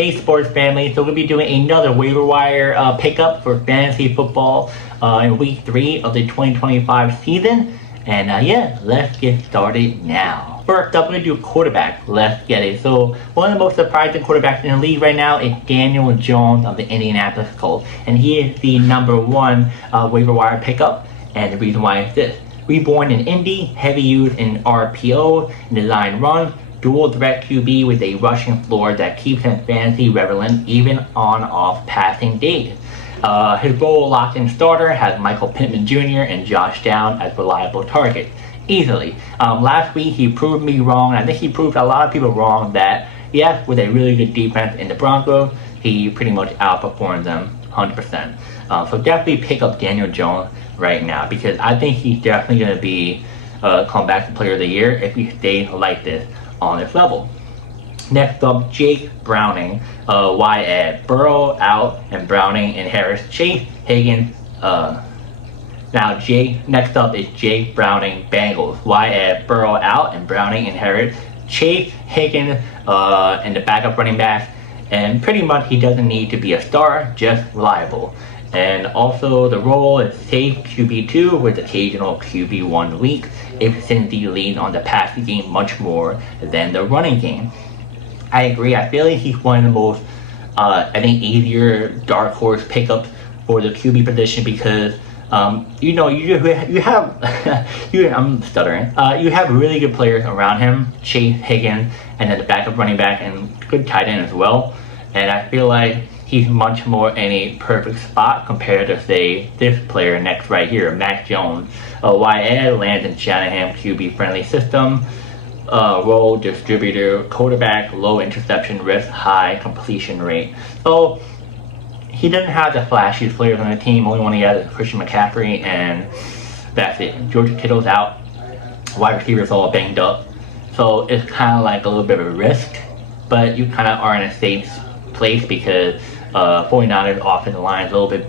Hey sports family, so we'll be doing another waiver wire pickup for fantasy football in week 3 of the 2025 season. And yeah, let's get started now. First up, we're going to do quarterback. Let's get it. So one of the most surprising quarterbacks in the league right now is Daniel Jones of the Indianapolis Colts. And he is the #1 waiver wire pickup. And the reason why is this. Reborn in Indy, heavy use in RPO, in design run, dual threat QB with a rushing floor that keeps him fantasy relevant even on off passing days. His role locked in starter has Michael Pittman Jr. and Josh Downs as reliable targets. Easily. Last week he proved me wrong. I think he proved a lot of people wrong that yes, with a really good defense in the Broncos, he pretty much outperformed them 100%. So definitely pick up Daniel Jones right now because I think he's definitely going to be comeback player of the year if he stays like this on this level. Next up, Jake Browning, Y at Burrow out and Browning inherits Chase Higgins. Next up is Jake Browning Bengals, Y at Burrow out and Browning inherits Chase Higgins and the backup running back. And pretty much he doesn't need to be a star, just reliable. And also the role is safe QB2 with occasional QB1 week if Cincy leans on the passing game much more than the running game. I agree. I feel like he's one of the most, easier dark horse pickups for the QB position because, you have, I'm stuttering. You have really good players around him, Chase Higgins, and then the backup running back and good tight end as well. And I feel like he's much more in a perfect spot compared to, say, this player next right here, Mac Jones. YL lands in Shanahan QB-friendly system. Role distributor, quarterback, low interception risk, high completion rate. So he doesn't have the flashiest players on the team. Only one he has is Christian McCaffrey, and that's it. George Kittle's out. Wide receivers all banged up. So it's kind of like a little bit of a risk, but you kind of are in a safe place because 49ers offensive line is a little bit,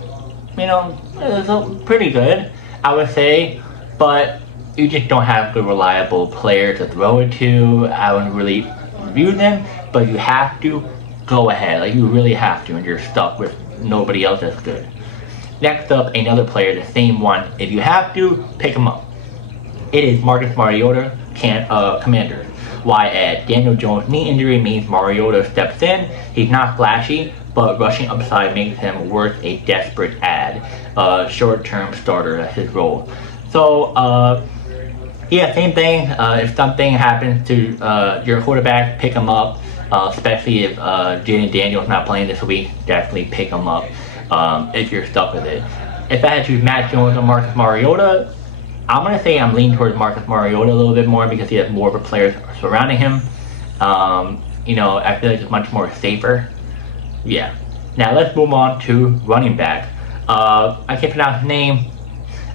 it's pretty good, I would say, but you just don't have good reliable player to throw it to. I wouldn't really review them, but you have to go ahead. Like you really have to, and you're stuck with nobody else that's good. Next up, another player, the same one. If you have to, pick him up. It is Marcus Mariota, Commanders. Y at Daniel Jones' knee injury means Mariota steps in. He's not flashy, but rushing upside makes him worth a desperate add. Short-term starter, that's his role. So, yeah, same thing. If something happens to your quarterback, pick him up. Especially if Jaden Daniels not playing this week, definitely pick him up if you're stuck with it. If I had to choose Matt Jones or Marcus Mariota, I'm going to say I'm leaning towards Marcus Mariota a little bit more because he has more of a players surrounding him. I feel like it's much more safer. Yeah. Now let's move on to running back. I can't pronounce his name,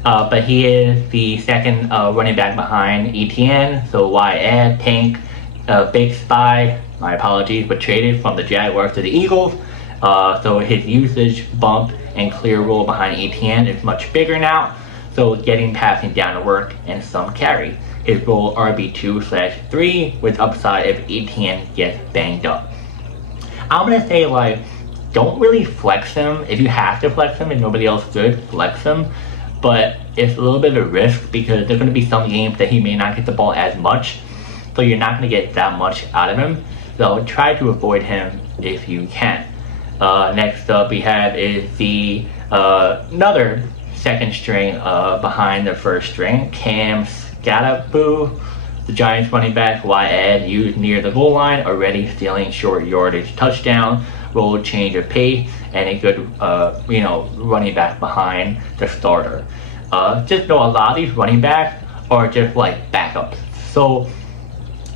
but he is the second running back behind ETN. So YN, Tank, Big Spy, my apologies, but traded from the Jaguars to the Eagles. So his usage bump and clear role behind ETN is much bigger now. So getting passing down to work and some carry. His role RB2/3 with upside if ETN gets banged up. I'm going to say don't really flex him. If you have to flex him and nobody else good, flex him. But it's a little bit of a risk because there's going to be some games that he may not get the ball as much. So you're not going to get that much out of him. So try to avoid him if you can. Next up we have is the another second string behind the first string, Cam Scatterboo, the Giants running back. YN used near the goal line, already stealing short yardage touchdown, role change of pace, and a good running back behind the starter. Just know a lot of these running backs are just like backups. So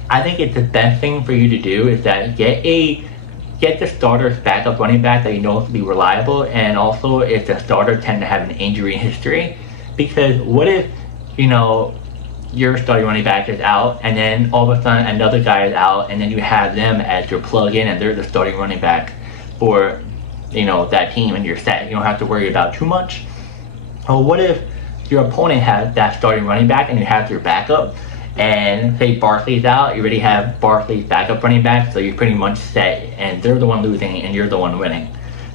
I think it's the best thing for you to do is that get the starter's backup running back that you know to be reliable, and also if the starter tend to have an injury history, because what if your starting running back is out and then all of a sudden another guy is out and then you have them as your plug-in and they're the starting running back for that team and you're set. You don't have to worry about too much. Or what if your opponent has that starting running back and you have your backup and say Barkley's out, you already have Barkley's backup running back, so you're pretty much set, and they're the one losing and you're the one winning.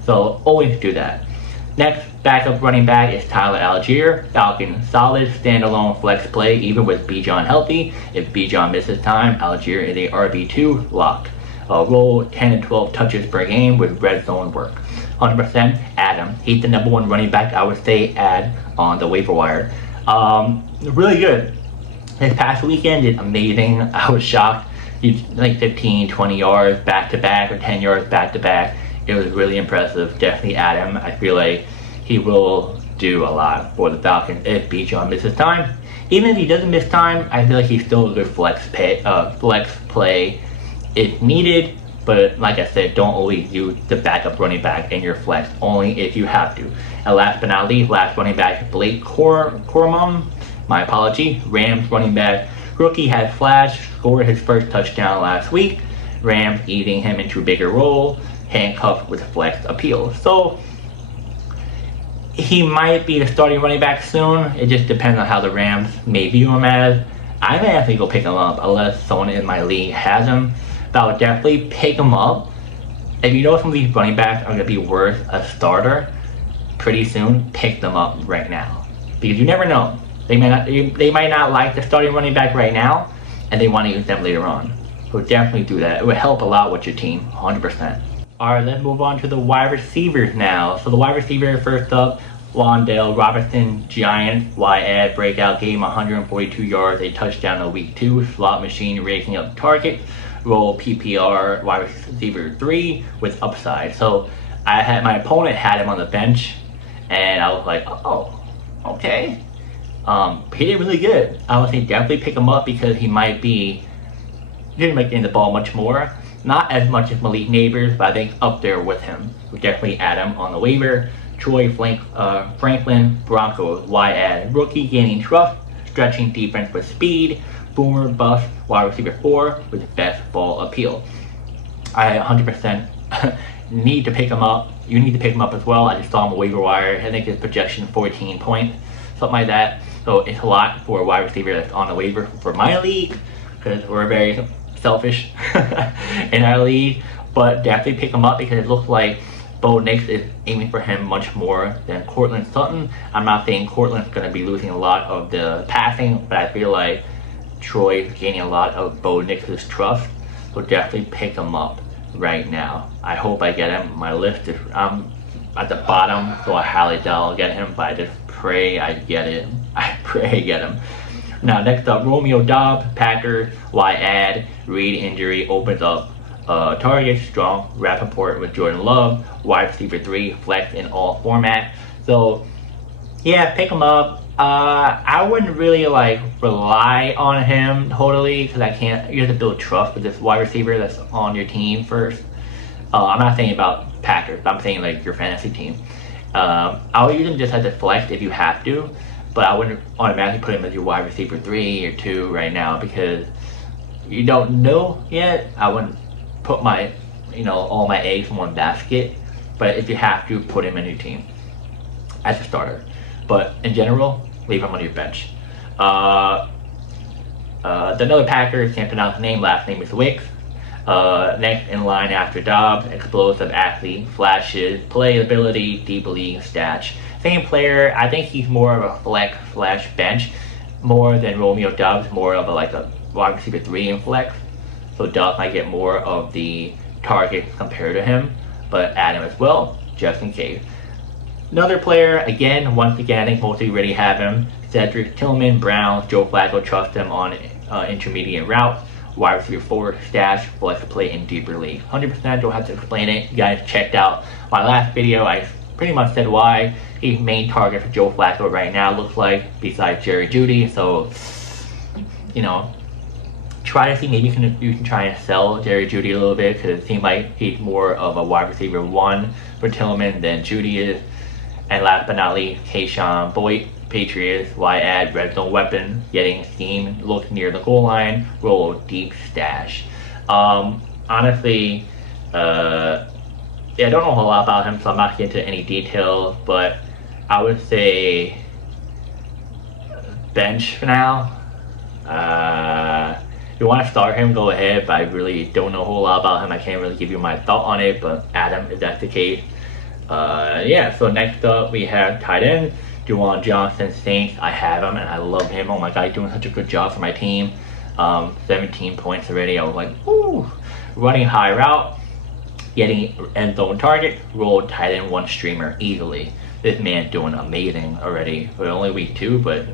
So always do that. Next backup running back is Tyler Algier. Falcons solid standalone flex play even with Bijan healthy. If Bijan misses time, Algier is a RB2 lock. Roll 10 to 12 touches per game with red zone work. 100% add him. He's the number one running back I would say add on the waiver wire. Really good. This past weekend did amazing. I was shocked. He's like 15, 20 yards back to back or 10 yards back to back. It was really impressive. Definitely add him. I feel like he will do a lot for the Falcons if Bijan misses time. Even if he doesn't miss time, I feel like he's still a good flex play if needed. But like I said, don't always use the backup running back in your flex, only if you have to. And last but not least, last running back, Blake Corum. My apology. Rams running back. Rookie has flash, scored his first touchdown last week. Rams easing him into a bigger role, handcuffed with flex appeal. So he might be the starting running back soon. It just depends on how the Rams may view him as. I may actually go pick him up unless someone in my league has him. But I would definitely pick him up. If you know some of these running backs are going to be worth a starter pretty soon, pick them up right now. Because you never know. They might not like the starting running back right now, and they want to use them later on. So definitely do that. It would help a lot with your team, 100%. Alright, let's move on to the wide receivers now. So the wide receiver first up, Wan'Dale Robinson, Giants, YAD breakout game, 142 yards, a touchdown in week 2. Slot machine raking up targets. Roll PPR wide receiver 3 with upside. So my opponent had him on the bench, and I was like, oh, okay. He did really good. I would say definitely pick him up because he might be getting the ball much more. Not as much as Malik Neighbors, but I think up there with him. We definitely add him on the waiver. Troy Franklin, Broncos, YAD rookie gaining trust, stretching defense with speed. Boomer bust, wide receiver 4 with best ball appeal. I 100% need to pick him up. You need to pick him up as well. I just saw him on waiver wire. I think his projection 14 points, something like that. So it's a lot for a wide receiver that's on the waiver for my league because we're very selfish in our league. But definitely pick him up because it looks like Bo Nix is aiming for him much more than Cortland Sutton. I'm not saying Cortland's going to be losing a lot of the passing, but I feel like Troy is gaining a lot of Bo Nix's trust. So definitely pick him up right now. I hope I get him. My list is at the bottom, so I highly doubt I'll get him, but I just pray I get it. I pray I get him. Now next up, Romeo Doubs, Packers, YAD, Reed injury opens up target, strong Rappaport with Jordan Love, wide receiver 3, flex in all formats. So yeah, pick him up. I wouldn't really rely on him totally because you have to build trust with this wide receiver that's on your team first. I'm not saying about Packers, but I'm saying your fantasy team. I'll use him just as a flex if you have to, but I wouldn't automatically put him as your wide receiver 3 or 2 right now because you don't know yet. I wouldn't put my all my eggs in one basket, but if you have to, put him in your team as a starter. But in general, leave him on your bench. Another Packer, can't pronounce the name, last name is Wicks. Next in line after Dobbs, explosive athlete, flashes, playability, deep league stats. Same player, I think he's more of a flex / bench, more than Romeo Doubs, more of a wide receiver 3 in flex. So Dobbs might get more of the targets compared to him, but add him as well, just in case. Another player, once again, I think most of you already have him. Cedric Tillman, Browns, Joe Flacco, trust him on intermediate routes. Wide receiver 4, stash, flex play in deeper league. 100% don't have to explain it. You guys checked out my last video. I pretty much said why he's main target for Joe Flacco right now looks like, besides Jerry Jeudy. So, try to see maybe you can try and sell Jerry Jeudy a little bit because it seems like he's more of a wide receiver 1 for Tillman than Jeudy is. And last but not least, Keyshawn Boyd, Patriots, YAD, red zone weapon, getting steam, look near the goal line, roll deep stash. Honestly, I don't know a whole lot about him, so I'm not getting into any details, but I would say bench for now. If you want to start him, go ahead, but I really don't know a whole lot about him. I can't really give you my thought on it, but Adam, if that's the case. Yeah, so next up we have tight end, Juwan Johnson, Saints. I have him and I love him. Oh my god, he's doing such a good job for my team. 17 points already. I was like, ooh. Running high route, getting end zone target, rolled tight end 1 streamer easily. This man doing amazing already for only week 2, but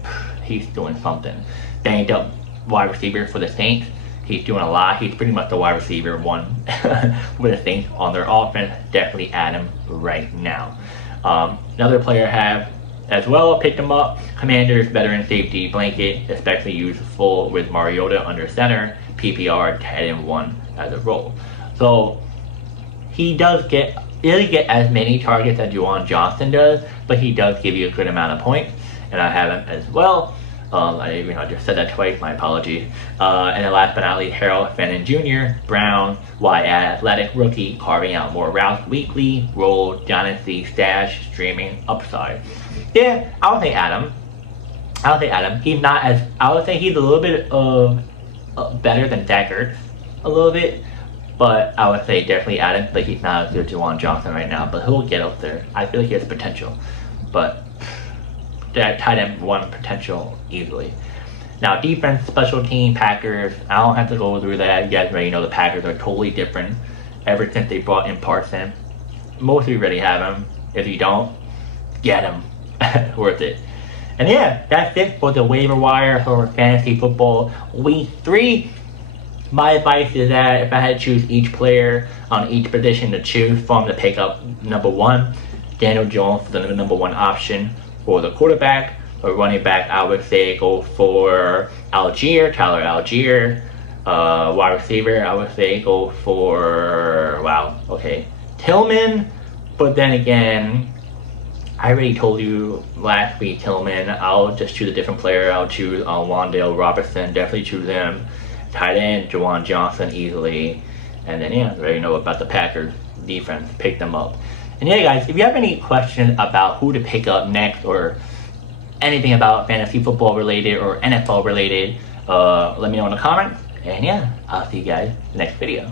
he's doing something. Banged up wide receiver for the Saints. He's doing a lot. He's pretty much the wide receiver 1 with the Saints on their offense. Definitely add him right now. Another player I have as well, picked him up. Commanders veteran safety blanket, especially useful with Mariota under center. PPR 10-1 as a role. So he does get as many targets as Juwan Johnson does, but he does give you a good amount of points, and I have him as well. I just said that twice, my apologies. And then last but not least, Harold Fenton Jr., Brown, wide athletic rookie, carving out more routes weekly, roll, dynasty, stash, streaming, upside. Yeah, I would say Adam. He's not as, I would say he's a little bit of better than Zach Ertz, a little bit. But I would say definitely Adam, but he's not as good as Juwan Johnson right now. But he'll get up there. I feel like he has potential. But that tight end 1 potential easily. Now defense, special team, Packers. I don't have to go through that. You guys already know the Packers are totally different ever since they brought in Parson. Most of you already have him. If you don't, get him. Worth it. And yeah, that's it for the waiver wire for fantasy football week 3. My advice is that if I had to choose each player on each position to choose from to pick up number 1, Daniel Jones for the number 1 option for the quarterback. Or running back, I would say go for Tyler Algier. Wide receiver, I would say go for, Tillman. But then again, I already told you last week, Tillman. I'll just choose a different player. I'll choose Wan'Dale Robertson. Definitely choose him. Tight end, Juwan Johnson easily. And then, yeah, I already know about the Packers defense. Pick them up. And yeah, guys, if you have any questions about who to pick up next or anything about fantasy football related or NFL related, let me know in the comments. And yeah, I'll see you guys in the next video.